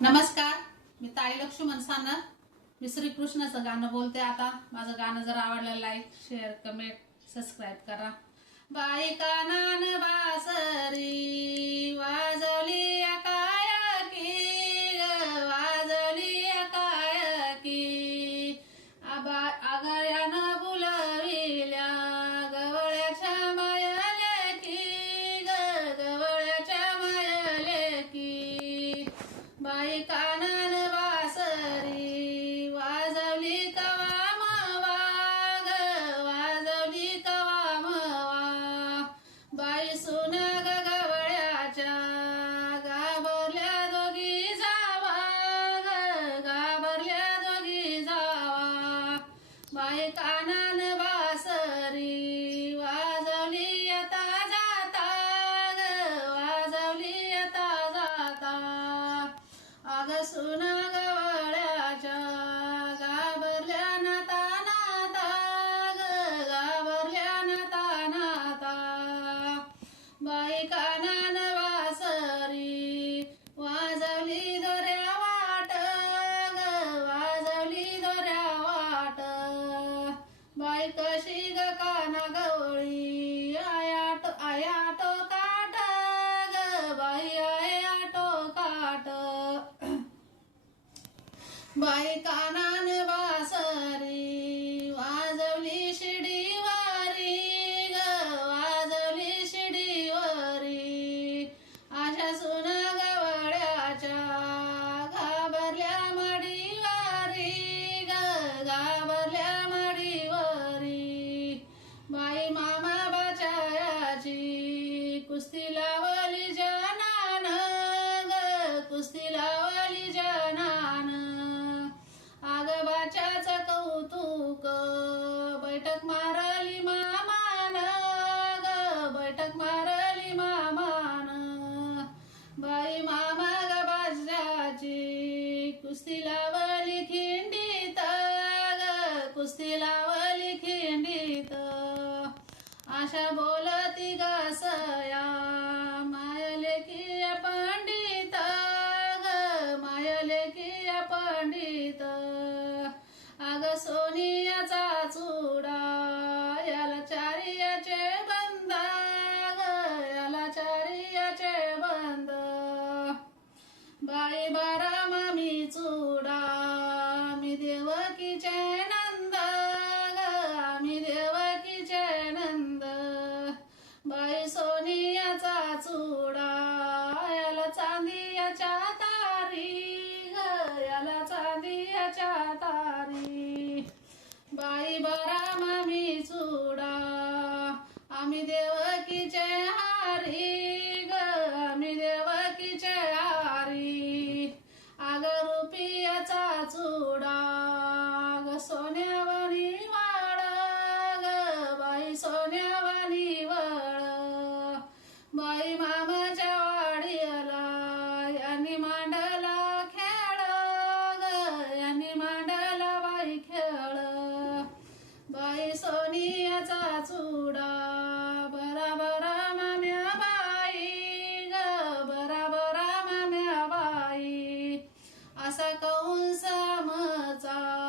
नमस्कार. मी ताई लक्ष्मण सानर. मी श्रीकृष्णाचं गाणं बोलते आता. माझं गाणं जर आवडलं लाईक शेअर कमेंट सबस्क्राईब करा. बायका नान నాగవా 买个 कुस्ती लावली खिंडीत. आशा बोलती गासया मायले की पंडित. ग मायले की पंडित. अग सोनियाचा यांनी मांडला खेळ ग यांनी मांडला बाई खेळ. बाई सोनियाचा चुडा बराबर बरा माम्या बाई ग बराबर बरा माम्या बाई. असा कंस मचा